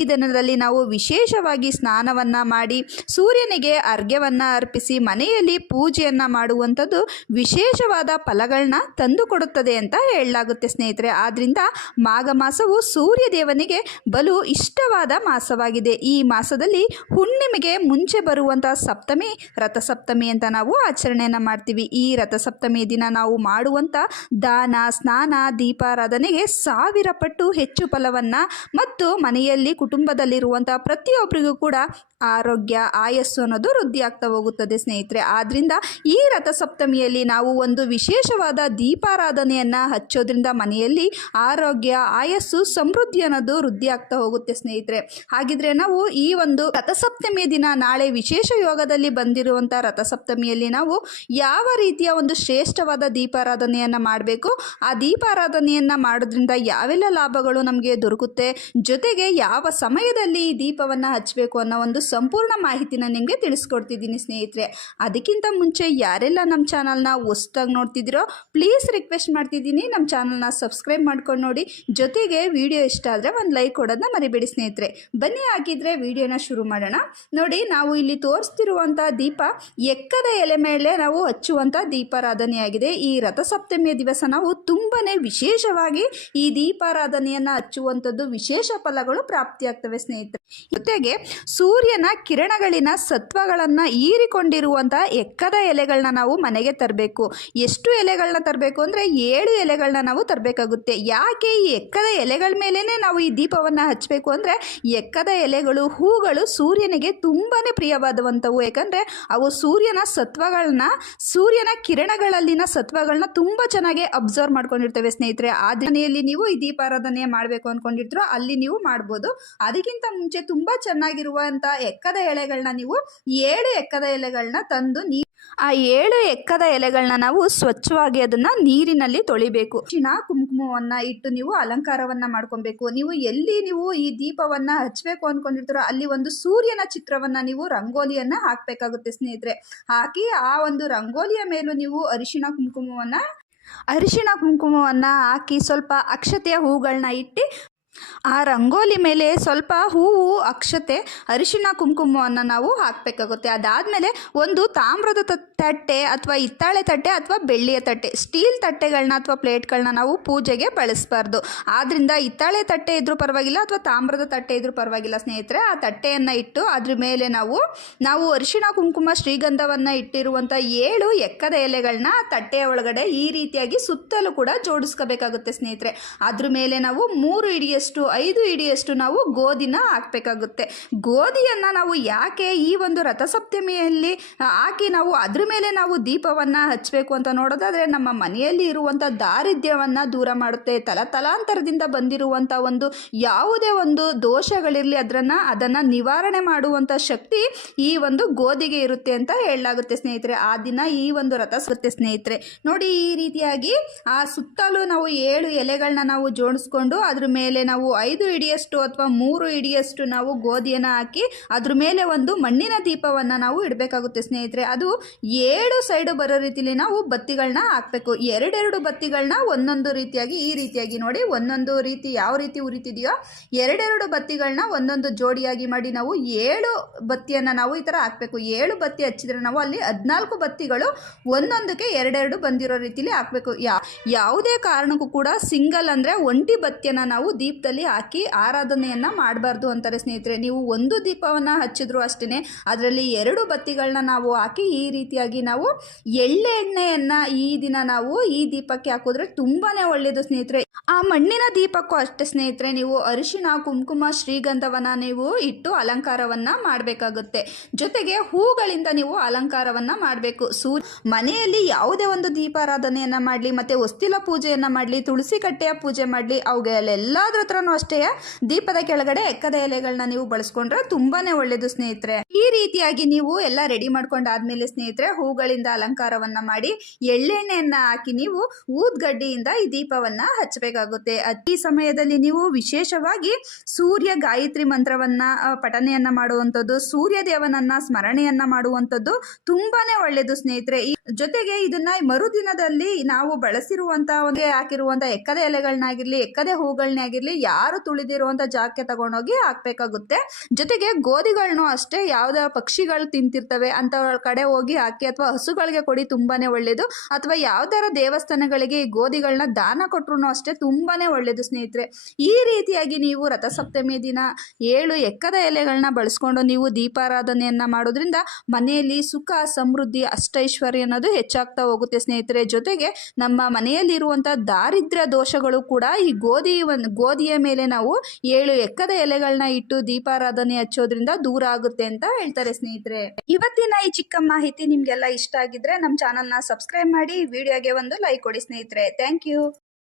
ಈ ದಿನದಲ್ಲಿ ನಾವು ವಿಶೇಷವಾಗಿ ಸ್ನಾನವನ್ನ ಮಾಡಿ ಸೂರ್ಯನಿಗೆ ಅರ್ಘ್ಯವನ್ನ ಅರ್ಪಿಸಿ ಮನೆಯಲ್ಲಿ ಪೂಜೆಯನ್ನ ಮಾಡುವಂಥದ್ದು ವಿಶೇಷವಾದ ಫಲಗಳನ್ನ ತಂದು ಕೊಡುತ್ತದೆ ಅಂತ ಹೇಳಲಾಗುತ್ತೆ ಸ್ನೇಹಿತರೆ. ಆದ್ದರಿಂದ ಮಾಘ ಮಾಸವು ಸೂರ್ಯ ದೇವನಿಗೆ ಬಲು ಇಷ್ಟವಾದ ಮಾಸವಾಗಿದೆ. ಈ ಮಾಸದಲ್ಲಿ ಹುಣ್ಣಿಮೆಗೆ ಮುಂಚೆ ಬರುವಂಥ ಸಪ್ತಮಿ, ರಥಸಪ್ತಮಿ ಅಂತ ನಾವು ಆಚರಣೆಯನ್ನು ಮಾಡ್ತೀವಿ. ಈ ರಥಸಪ್ತಮಿ ದಿನ ನಾವು ಮಾಡುವಂಥ ದಾನ, ಸ್ನಾನ, ದೀಪಾರಾಧನೆಗೆ ಸಾವಿರ ಪಟ್ಟು ಹೆಚ್ಚು ಫಲವನ್ನು ಮತ್ತು ಮನೆಯಲ್ಲಿ ಕುಟುಂಬದಲ್ಲಿರುವಂಥ ಪ್ರತಿಯೊಬ್ಬರಿಗೂ ಕೂಡ ಆರೋಗ್ಯ, ಆಯಸ್ಸು ಅನ್ನೋದು ವೃದ್ಧಿ ಆಗ್ತಾ ಹೋಗುತ್ತದೆ ಸ್ನೇಹಿತರೆ. ಆದ್ದರಿಂದ ಈ ರಥಸಪ್ತಮಿಯಲ್ಲಿ ನಾವು ಒಂದು ವಿಶೇಷವಾದ ದೀಪಾರಾಧನೆಯನ್ನು ಹಚ್ಚೋದ್ರಿಂದ ಮನೆಯಲ್ಲಿ ಆರೋಗ್ಯ, ಆಯಸ್ಸು, ಸಮೃದ್ಧಿ ಅನ್ನೋದು ವೃದ್ಧಿ ಆಗ್ತಾ ಹೋಗುತ್ತೆ ಸ್ನೇಹಿತರೆ. ಹಾಗಿದ್ರೆ ನಾವು ಈ ಒಂದು ರಥಸಪ್ತಮಿ ದಿನ ನಾಳೆ ವಿಶೇಷ ಯೋಗದಲ್ಲಿ ಬಂದಿರುವಂಥ ರಥಸಪ್ತಮಿಯಲ್ಲಿ ನಾವು ಯಾವ ರೀತಿಯ ಒಂದು ಶ್ರೇಷ್ಠವಾದ ದೀಪಾರಾಧನೆಯನ್ನು ಮಾಡಬೇಕು, ಆ ದೀಪಾರಾಧನೆಯನ್ನು ಮಾಡೋದ್ರಿಂದ ಯಾವೆಲ್ಲ ಲಾಭಗಳು ನಮಗೆ ದೊರಕುತ್ತೆ, ಜೊತೆಗೆ ಯಾವ ಸಮಯದಲ್ಲಿ ಈ ದೀಪವನ್ನು ಹಚ್ಚಬೇಕು ಅನ್ನೋ ಒಂದು ಸಂಪೂರ್ಣ ಮಾಹಿತಿನ ನಿಮಗೆ ತಿಳಿಸ್ಕೊಡ್ತಿದ್ದೀನಿ ಸ್ನೇಹಿತರೆ. ಅದಕ್ಕಿಂತ ಮುಂಚೆ ಯಾರೆಲ್ಲ ನಮ್ಮ ಚಾನಲ್ನ ಹೊಸ್ದಾಗಿ ನೋಡ್ತಿದ್ದೀರೋ ಪ್ಲೀಸ್ ರಿಕ್ವೆಸ್ಟ್ ಮಾಡ್ತಿದ್ದೀನಿ. ನಮ್ಮ ಚಾನಲ್ನ ಸಬ್ಸ್ಕ್ರೈಬ್ ಮಾಡ್ಕೊಂಡು ನೋಡಿ. ಜೊತೆಗೆ ವಿಡಿಯೋ ಇಷ್ಟ ಆದರೆ ಒಂದು ಲೈಕ್ ಕೊಡೋದನ್ನ ಮರಿಬೇಡಿ ಸ್ನೇಹಿತರೆ. ಬನ್ನಿ ಹಾಕಿದರೆ ವಿಡಿಯೋನ ಶುರು ಮಾಡೋಣ. ನೋಡಿ, ನಾವು ಇಲ್ಲಿ ತೋರಿಸ್ತಿರುವಂಥ ದೀಪ, ಎಕ್ಕದ ಎಲೆ ಮೇಲೆ ನಾವು ಹಚ್ಚುವಂಥ ದೀಪಾರಾಧನೆಯಾಗಿದೆ. ಈ ರಥಸಪ್ತಮಿಯ ದಿವಸ ನಾವು ತುಂಬನೇ ವಿಶೇಷವಾಗಿ ಈ ದೀಪಾರಾಧನೆಯನ್ನು ಹಚ್ಚುವಂಥದ್ದು ವಿಶೇಷ ಫಲಗಳು ಪ್ರಾಪ್ತಿಯಾಗ್ತವೆ ಸ್ನೇಹಿತರೆ. ಜೊತೆಗೆ ಸೂರ್ಯನ ಕಿರಣಗಳಿನ ಸತ್ವಗಳನ್ನು ಹೀರಿಕೊಂಡಿರುವಂಥ ಎಕ್ಕದ ಎಲೆಗಳನ್ನ ನಾವು ಮನೆಗೆ ತರಬೇಕು. ಎಷ್ಟು ಎಲೆಗಳನ್ನ ತರಬೇಕು ಅಂದರೆ ಏಳು ಎಲೆಗಳನ್ನ ನಾವು ತರಬೇಕಾಗುತ್ತೆ. ಯಾಕೆ ಈ ಎಕ್ಕದ ಎಲೆಗಳ ಮೇಲೇ ನಾವು ಈ ದೀಪವನ್ನು ಹಚ್ಚಬೇಕು ಅಂದರೆ ಎಕ್ಕದ ಎಲೆಗಳು, ಹೂಗಳು ಸೂರ್ಯನಿಗೆ ತುಂಬಾ ಪ್ರಿಯವಾದವಂಥವು ಯಾಕಂದರೆ ಅವು ಸೂರ್ಯನ ಸತ್ವಗಳನ್ನ ಸೂರ್ಯನ ಕಿರಣಗಳಲ್ಲಿನ ಸತ್ವಗಳನ್ನ ತುಂಬ ಚೆನ್ನಾಗಿ ಅಬ್ಸರ್ವ್ ಮಾಡ್ಕೊಂಡಿರ್ತವೆ ಸ್ನೇಹಿತರೆ. ಆ ದಿನೆಯಲ್ಲಿ ನೀವು ಈ ದೀಪಾರಾಧನೆ ಮಾಡಬೇಕು ಅಂದ್ಕೊಂಡಿರ್ತೀರೋ ಅಲ್ಲಿ ನೀವು ಮಾಡ್ಬೋದು. ಅದಕ್ಕಿಂತ ಮುಂಚೆ ತುಂಬ ಚೆನ್ನಾಗಿರುವಂಥ ಎಕ್ಕದ ಎಲೆಗಳನ್ನ ನೀವು ಏಳು ಎಕ್ಕದ ಎಲೆಗಳನ್ನ ತಂದು ನೀ ಆ ಏಳು ಎಕ್ಕದ ಎಲೆಗಳನ್ನ ನಾವು ಸ್ವಚ್ಛವಾಗಿ ಅದನ್ನ ನೀರಿನಲ್ಲಿ ತೊಳಿಬೇಕು. ಚಿನ್ನ ಕುಂಕುಮವನ್ನ ಇಟ್ಟು ನೀವು ಅಲಂಕಾರವನ್ನ ಮಾಡ್ಕೊಬೇಕು. ನೀವು ಎಲ್ಲಿ ನೀವು ಈ ದೀಪವನ್ನ ಹಚ್ಚಬೇಕು ಅನ್ಕೊಂಡಿರ್ತೀರೋ ಅಲ್ಲಿ ಒಂದು ಸೂರ್ಯನ ಚಿತ್ರವನ್ನ ನೀವು ರಂಗೋಲಿಯನ್ನ ಹಾಕ್ಬೇಕಾಗುತ್ತೆ ಸ್ನೇಹಿತರೆ. ಹಾಕಿ ಆ ಒಂದು ರಂಗೋಲಿಯ ಮೇಲೂ ನೀವು ಅರಿಶಿಣ, ಕುಂಕುಮವನ್ನ ಅರಿಶಿಣ, ಕುಂಕುಮವನ್ನು ಹಾಕಿ ಸ್ವಲ್ಪ ಅಕ್ಷತೆಯ ಹೂಗಳನ್ನ ಇಟ್ಟು ಆ ರಂಗೋಲಿ ಮೇಲೆ ಸ್ವಲ್ಪ ಹೂವು, ಅಕ್ಷತೆ, ಅರಿಶಿಣ, ಕುಂಕುಮವನ್ನು ನಾವು ಹಾಕಬೇಕಾಗುತ್ತೆ. ಅದಾದಮೇಲೆ ಒಂದು ತಾಮ್ರದ ತಟ್ಟೆ ಅಥವಾ ಹಿತ್ತಾಳೆ ತಟ್ಟೆ ಅಥವಾ ಬೆಳ್ಳಿಯ ತಟ್ಟೆ, ಸ್ಟೀಲ್ ತಟ್ಟೆಗಳನ್ನ ಅಥವಾ ಪ್ಲೇಟ್ಗಳನ್ನ ನಾವು ಪೂಜೆಗೆ ಬಳಸಬಾರ್ದು. ಆದ್ದರಿಂದ ಹಿತ್ತಾಳೆ ತಟ್ಟೆ ಇದ್ದರೂ ಪರವಾಗಿಲ್ಲ ಅಥವಾ ತಾಮ್ರದ ತಟ್ಟೆ ಇದ್ದರೂ ಪರವಾಗಿಲ್ಲ ಸ್ನೇಹಿತರೆ, ಆ ತಟ್ಟೆಯನ್ನು ಇಟ್ಟು ಅದ್ರ ಮೇಲೆ ನಾವು ನಾವು ಅರಿಶಿಣ, ಕುಂಕುಮ, ಶ್ರೀಗಂಧವನ್ನು ಇಟ್ಟಿರುವಂಥ ಏಳು ಎಕ್ಕದ ಎಲೆಗಳನ್ನ ತಟ್ಟೆಯ ಒಳಗಡೆ ಈ ರೀತಿಯಾಗಿ ಸುತ್ತಲೂ ಕೂಡ ಜೋಡಿಸ್ಕೋಬೇಕಾಗುತ್ತೆ ಸ್ನೇಹಿತರೆ. ಅದ್ರ ಮೇಲೆ ನಾವು ಮೂರು ಇಡಿಯಷ್ಟು ಐದು ಇಡಿಯಷ್ಟು ನಾವು ಗೋಧಿನ ಹಾಕ್ಬೇಕಾಗುತ್ತೆ. ಗೋಧಿಯನ್ನು ನಾವು ಯಾಕೆ ಈ ಒಂದು ರಥಸಪ್ತಮಿಯಲ್ಲಿ ಹಾಕಿ ನಾವು ಅದ್ರ ಮೇಲೆ ನಾವು ದೀಪವನ್ನು ಹಚ್ಚಬೇಕು ಅಂತ ನೋಡೋದಾದರೆ ನಮ್ಮ ಮನೆಯಲ್ಲಿ ಇರುವಂಥ ದಾರಿದ್ರ್ಯವನ್ನು ದೂರ ಮಾಡುತ್ತೆ. ತಲತಲಾಂತರದಿಂದ ಬಂದಿರುವಂಥ ಒಂದು ಯಾವುದೇ ಒಂದು ದೋಷಗಳಿರಲಿ ಅದನ್ನು ಅದನ್ನು ನಿವಾರಣೆ ಮಾಡುವಂಥ ಶಕ್ತಿ ಈ ಒಂದು ಗೋಧಿಗೆ ಇರುತ್ತೆ ಅಂತ ಹೇಳಲಾಗುತ್ತೆ ಸ್ನೇಹಿತರೆ. ಆ ದಿನ ಈ ಒಂದು ರಥ ಸುತ್ತೆ ಸ್ನೇಹಿತರೆ. ನೋಡಿ ಈ ರೀತಿಯಾಗಿ ಆ ಸುತ್ತಲೂ ನಾವು ಏಳು ಎಲೆಗಳನ್ನ ನಾವು ಜೋಡಿಸ್ಕೊಂಡು ಅದ್ರ ಮೇಲೆ ನಾವು ಐದು ಇಡಿಯಷ್ಟು ಅಥವಾ ಮೂರು ಇಡಿಯಷ್ಟು ನಾವು ಗೋಧಿಯನ್ನು ಹಾಕಿ ಅದ್ರ ಮೇಲೆ ಒಂದು ಮಣ್ಣಿನ ದೀಪವನ್ನು ನಾವು ಇಡಬೇಕಾಗುತ್ತೆ, ಸ್ನೇಹಿತರೆ. ಅದು ಏಳು ಸೈಡು ಬರೋ ರೀತಿಲಿ ನಾವು ಬತ್ತಿಗಳನ್ನ ಹಾಕಬೇಕು. ಎರಡೆರಡು ಬತ್ತಿಗಳನ್ನ ಒಂದೊಂದು ರೀತಿಯಾಗಿ, ಈ ರೀತಿಯಾಗಿ ನೋಡಿ, ಒಂದೊಂದು ರೀತಿ ಯಾವ ರೀತಿ ಉರಿತಿದೆಯೋ, ಎರಡೆರಡು ಬತ್ತಿಗಳನ್ನ ಒಂದೊಂದು ಜೋಡಿಯಾಗಿ ಮಾಡಿ ನಾವು ಏಳು ಬತ್ತಿಯನ್ನು ನಾವು ಈ ಥರ ಹಾಕಬೇಕು. ಏಳು ಬತ್ತಿ ಹಚ್ಚಿದ್ರೆ ನಾವು ಅಲ್ಲಿ ಹದಿನಾಲ್ಕು ಬತ್ತಿಗಳು ಒಂದೊಂದಕ್ಕೆ ಎರಡೆರಡು ಬಂದಿರೋ ರೀತಿಲಿ ಹಾಕಬೇಕು. ಯಾ, ಯಾವುದೇ ಕಾರಣಕ್ಕೂ ಕೂಡ ಸಿಂಗಲ್ ಅಂದರೆ ಒಂಟಿ ಬತ್ತಿಯನ್ನು ನಾವು ದೀಪದಲ್ಲಿ ಹಾಕಿ ಆರಾಧನೆಯನ್ನು ಮಾಡಬಾರ್ದು ಅಂತಾರೆ ಸ್ನೇಹಿತರೆ. ನೀವು ಒಂದು ದೀಪವನ್ನು ಹಚ್ಚಿದ್ರು ಅಷ್ಟೇ ಅದರಲ್ಲಿ ಎರಡು ಬತ್ತಿಗಳನ್ನ ನಾವು ಹಾಕಿ ಈ ರೀತಿಯಾಗಿ ನಾವು ಎಳ್ಳೆಣ್ಣೆಯನ್ನು ಈ ದಿನ ನಾವು ಈ ದೀಪಕ್ಕೆ ಹಾಕಿದ್ರೆ ತುಂಬಾ ಒಳ್ಳೆಯದು ಸ್ನೇಹಿತರೆ. ಆ ಮಣ್ಣಿನ ದೀಪಕ್ಕೂ ಅಷ್ಟೇ ಸ್ನೇಹಿತರೆ, ನೀವು ಅರಿಶಿನ ಕುಂಕುಮ, ಶ್ರೀಗಂಧವನ್ನು ನೀವು ಇಟ್ಟು ಅಲಂಕಾರವನ್ನು ಮಾಡಬೇಕಾಗುತ್ತೆ. ಜೊತೆಗೆ ಹೂಗಳಿಂದ ನೀವು ಅಲಂಕಾರವನ್ನು ಮಾಡಬೇಕು. ಸೂರ್ಯ ಮನೆಯಲ್ಲಿ ಯಾವುದೇ ಒಂದು ದೀಪಾರಾಧನೆಯನ್ನು ಮಾಡಲಿ, ಮತ್ತು ಹೊಸ್ತಿಲ ಪೂಜೆಯನ್ನು ಮಾಡಲಿ, ತುಳಸಿ ಕಟ್ಟೆಯ ಪೂಜೆ ಮಾಡಲಿ ಅವುಗಳೆಲ್ಲದ್ರ ಹತ್ರನೂ ಅಷ್ಟೇ. ದೀಪದ ಕೆಳಗಡೆ ಎಕ್ಕದ ಎಲೆಗಳನ್ನ ನೀವು ಬಳಸ್ಕೊಂಡ್ರೆ ತುಂಬಾನೇ ಒಳ್ಳೇದು ಸ್ನೇಹಿತರೆ. ಈ ರೀತಿಯಾಗಿ ನೀವು ಎಲ್ಲ ರೆಡಿ ಮಾಡ್ಕೊಂಡಾದ್ಮೇಲೆ ಸ್ನೇಹಿತರೆ, ಹೂಗಳಿಂದ ಅಲಂಕಾರವನ್ನ ಮಾಡಿ ಎಳ್ಳೆಣ್ಣೆಯನ್ನ ಹಾಕಿ ನೀವು ಊದ್ಗಡ್ಡಿಯಿಂದ ಈ ದೀಪವನ್ನ ಹಚ್ಚಬೇಕಾಗುತ್ತೆ. ಈ ಸಮಯದಲ್ಲಿ ನೀವು ವಿಶೇಷವಾಗಿ ಸೂರ್ಯ ಗಾಯತ್ರಿ ಮಂತ್ರವನ್ನ ಪಠನೆಯನ್ನ ಮಾಡುವಂಥದ್ದು, ಸೂರ್ಯ ದೇವನನ್ನ ಸ್ಮರಣೆಯನ್ನ ಮಾಡುವಂಥದ್ದು ತುಂಬಾನೇ ಒಳ್ಳೇದು ಸ್ನೇಹಿತರೆ. ಈ ಜೊತೆಗೆ ಇದನ್ನ ಮರುದಿನದಲ್ಲಿ ನಾವು ಬಳಸಿರುವಂತಹ ಹಾಕಿರುವಂತಹ ಹಾಕಿರುವಂತ ಎಕ್ಕದ ಎಲೆಗಳನ್ನಾಗಿರ್ಲಿ ಎಕ್ಕದ ಹೂಗಳನ್ನೇ ಆಗಿರ್ಲಿ ಯಾರು ತುಳಿದಿರುವಂಥ ಜಾಗಕ್ಕೆ ತಗೊಂಡೋಗಿ ಹಾಕ್ಬೇಕಾಗುತ್ತೆ. ಜೊತೆಗೆ ಗೋಧಿಗಳನ್ನು ಅಷ್ಟೇ ಯಾವುದೇ ಪಕ್ಷಿಗಳು ತಿಂತಿರ್ತವೆ ಅಂತ ಕಡೆ ಹೋಗಿ ಹಾಕಿ ಅಥವಾ ಹಸುಗಳಿಗೆ ಕೊಡಿ ತುಂಬಾ ಒಳ್ಳೆಯದು ಅಥವಾ ಯಾವ್ದಾರ ದೇವಸ್ಥಾನಗಳಿಗೆ ಈ ಗೋಧಿಗಳನ್ನ ದಾನ ಕೊಟ್ಟರು ಅಷ್ಟೇ ತುಂಬಾ ಒಳ್ಳೆಯದು ಸ್ನೇಹಿತರೆ. ಈ ರೀತಿಯಾಗಿ ನೀವು ರಥಸಪ್ತಮಿ ದಿನ ಏಳು ಎಕ್ಕದ ಎಲೆಗಳನ್ನ ಬಳಸ್ಕೊಂಡು ನೀವು ದೀಪಾರಾಧನೆಯನ್ನು ಮಾಡೋದ್ರಿಂದ ಮನೆಯಲ್ಲಿ ಸುಖ, ಸಮೃದ್ಧಿ, ಅಷ್ಟೈಶ್ವರ್ಯ ಅನ್ನೋದು ಹೆಚ್ಚಾಗ್ತಾ ಹೋಗುತ್ತೆ ಸ್ನೇಹಿತರೆ. ಜೊತೆಗೆ ನಮ್ಮ ಮನೆಯಲ್ಲಿರುವಂಥ ದಾರಿದ್ರ್ಯ ದೋಷಗಳು ಕೂಡ ಈ ಗೋಧಿ ಗೋಧಿಯ ಮೇಲೆ ನಾವು ಏಳು ಎಕ್ಕದ ಎಲೆಗಳನ್ನ ಇಟ್ಟು ದೀಪಾರಾಧನೆ ಹಚ್ಚೋದ್ರಿಂದ ದೂರ ಆಗುತ್ತೆ ಅಂತ ಹೇಳ್ತಾರೆ ಸ್ನೇಹಿತರೆ. ಇವತ್ತಿನ ಈ ಚಿಕ್ಕ ಮಾಹಿತಿ ನಿಮ್ಗೆಲ್ಲ ಇಷ್ಟ ಆಗಿದ್ರೆ ನಮ್ಮ ಚಾನಲ್ನ ಸಬ್ಸ್ಕ್ರೈಬ್ ಮಾಡಿ, ವಿಡಿಯೋಗೆ ಒಂದು ಲೈಕ್ ಕೊಡಿ ಸ್ನೇಹಿತರೆ. Thank you.